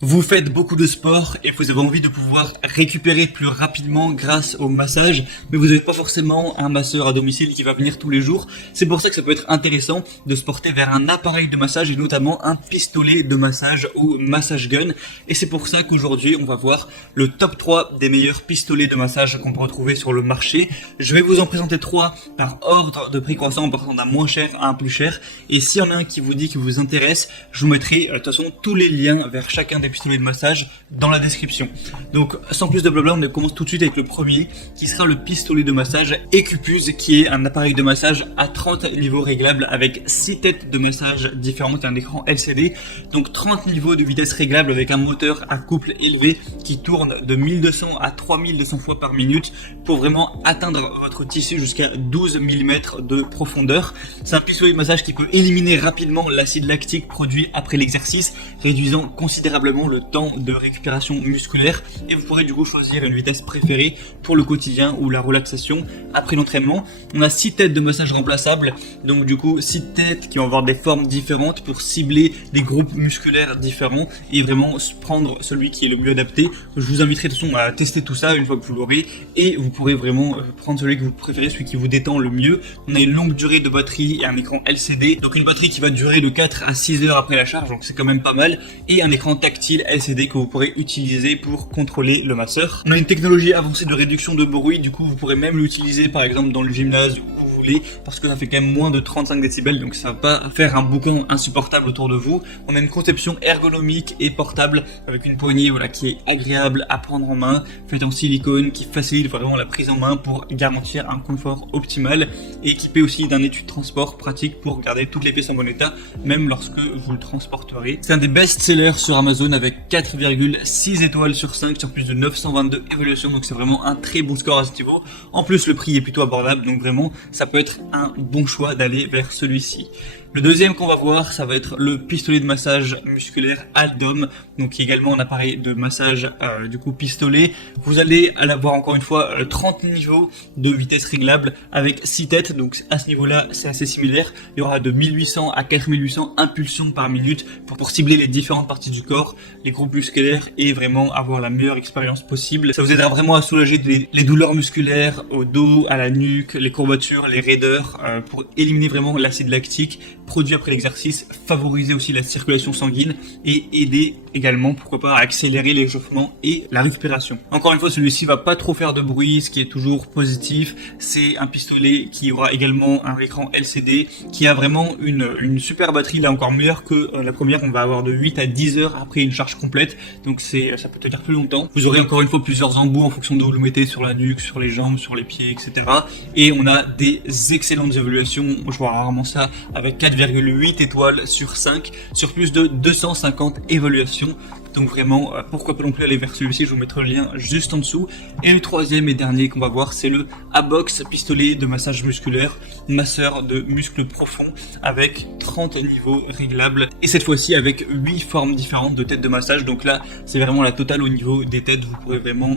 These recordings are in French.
Vous faites beaucoup de sport et vous avez envie de pouvoir récupérer plus rapidement grâce au massage, mais vous n'avez pas forcément un masseur à domicile qui va venir tous les jours. C'est pour ça que ça peut être intéressant de se porter vers un appareil de massage et notamment un pistolet de massage ou massage gun. Et c'est pour ça qu'aujourd'hui on va voir le top 3 des meilleurs pistolets de massage qu'on peut retrouver sur le marché. Je vais vous en présenter 3 par ordre de prix croissant en partant d'un moins cher à un plus cher. Et s'il y en a un qui vous dit, qui vous intéresse, je vous mettrai de toute façon tous les liens vers chacun des pistolets de massage dans la description. Donc sans plus de blabla, on commence tout de suite avec le premier qui sera le pistolet de massage Ecupuz, qui est un appareil de massage à 30 niveaux réglables avec 6 têtes de massage différentes et un écran LCD. Donc 30 niveaux de vitesse réglable avec un moteur à couple élevé qui tourne de 1200 à 3200 fois par minute pour vraiment atteindre votre tissu jusqu'à 12 mm de profondeur. C'est un pistolet de massage qui peut éliminer rapidement l'acide lactique produit après l'exercice, réduisant considérablement le temps de récupération musculaire, et vous pourrez du coup choisir une vitesse préférée pour le quotidien ou la relaxation après l'entraînement. On a 6 têtes de massage remplaçables, donc du coup 6 têtes qui vont avoir des formes différentes pour cibler des groupes musculaires différents et vraiment prendre celui qui est le mieux adapté. Je vous inviterai de toute façon à tester tout ça une fois que vous l'aurez, et vous pourrez vraiment prendre celui que vous préférez, celui qui vous détend le mieux. On a une longue durée de batterie et un écran LCD, donc une batterie qui va durer de 4 à 6 heures après la charge, donc c'est quand même pas mal, et un écran tactile LCD que vous pourrez utiliser pour contrôler le masseur. On a une technologie avancée de réduction de bruit, du coup vous pourrez même l'utiliser par exemple dans le gymnase où vous voulez, parce que ça fait quand même moins de 35 décibels, donc ça va pas faire un boucan insupportable autour de vous. On a une conception ergonomique et portable avec une poignée qui est agréable à prendre en main, faite en silicone, qui facilite vraiment la prise en main pour garantir un confort optimal, et équipée aussi d'un étui de transport pratique pour garder toutes les pièces en bon état, même lorsque vous le transporterez. C'est un des best-sellers sur Amazon avec 4,6 étoiles sur 5 sur plus de 922 évaluations, donc c'est vraiment un très bon score à ce niveau. En plus le prix est plutôt abordable, donc vraiment ça peut être un bon choix d'aller vers celui-ci. Le deuxième qu'on va voir, ça va être le pistolet de massage musculaire Aldom, donc qui est également un appareil de massage du coup pistolet. Vous allez avoir encore une fois 30 niveaux de vitesse réglable avec 6 têtes, donc à ce niveau-là c'est assez similaire. Il y aura de 1800 à 4800 impulsions par minute pour cibler les différentes parties du corps, les groupes musculaires, et vraiment avoir la meilleure expérience possible. Ça vous aidera vraiment à soulager les douleurs musculaires au dos, à la nuque, les courbatures, les raideurs, pour éliminer vraiment l'acide lactique produit après l'exercice, favoriser aussi la circulation sanguine et aider également, pourquoi pas, à accélérer l'échauffement et la récupération. Encore une fois, celui-ci va pas trop faire de bruit, ce qui est toujours positif. C'est un pistolet qui aura également un écran LCD, qui a vraiment une super batterie, là encore meilleure que la première. On va avoir de 8 à 10 heures après une charge complète, donc ça peut tenir plus longtemps. Vous aurez encore une fois plusieurs embouts en fonction de où vous le mettez, sur la nuque, sur les jambes, sur les pieds, etc. Et on a des excellentes évaluations, je vois rarement ça, avec 4,8 étoiles sur 5 sur plus de 250 évaluations. Donc vraiment, pourquoi pas non plus aller vers celui-ci, je vous mettrai le lien juste en dessous. Et le troisième et dernier qu'on va voir, c'est le Abox pistolet de massage musculaire, masseur de muscles profonds, avec 30 niveaux réglables, et cette fois-ci avec 8 formes différentes de têtes de massage. Donc là, c'est vraiment la totale au niveau des têtes, vous pourrez vraiment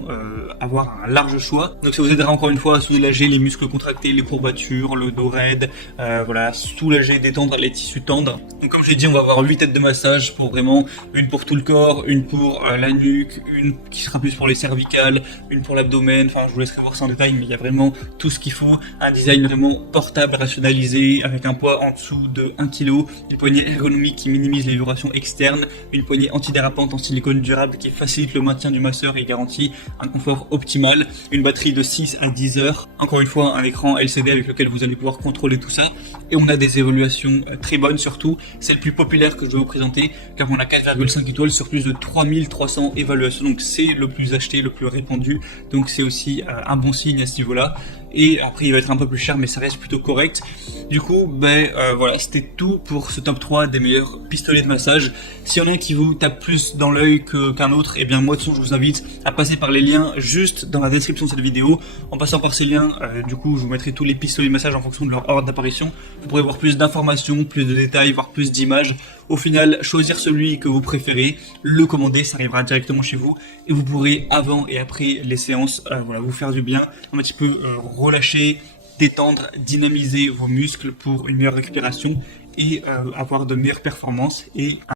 avoir un large choix. Donc ça vous aidera encore une fois à soulager les muscles contractés, les courbatures, le dos raide, soulager, détendre les tissus tendres. Donc comme j'ai dit, on va avoir 8 têtes de massage, pour vraiment une pour tout le corps, une pour la nuque, une qui sera plus pour les cervicales, une pour l'abdomen. Enfin, je vous laisserai voir ça en détail, mais il y a vraiment tout ce qu'il faut. Un design vraiment portable, rationalisé, avec un poids en dessous de 1 kg, une poignée ergonomique qui minimise les vibrations externes, une poignée antidérapante en silicone durable qui facilite le maintien du masseur et garantit un confort optimal, une batterie de 6 à 10 heures, encore une fois un écran LCD avec lequel vous allez pouvoir contrôler tout ça, et on a des évaluations très bonnes. Surtout, c'est le plus populaire que je vais vous présenter, car on a 4,5 étoiles sur plus de 3300 évaluations, donc c'est le plus acheté, le plus répandu, donc c'est aussi un bon signe à ce niveau-là. Et après il va être un peu plus cher, mais ça reste plutôt correct. Du coup, voilà, c'était tout pour ce top 3 des meilleurs pistolets de massage. S'il y en a un qui vous tape plus dans l'œil qu'un autre, et bien moi de toute façon je vous invite à passer par les liens juste dans la description de cette vidéo. En passant par ces liens, du coup je vous mettrai tous les pistolets de massage en fonction de leur ordre d'apparition. Vous pourrez voir plus d'informations, plus de détails, voir plus d'images. Au final, choisir celui que vous préférez, le commander, ça arrivera directement chez vous, et vous pourrez avant et après les séances vous faire du bien, un petit peu relâcher, détendre, dynamiser vos muscles pour une meilleure récupération et avoir de meilleures performances et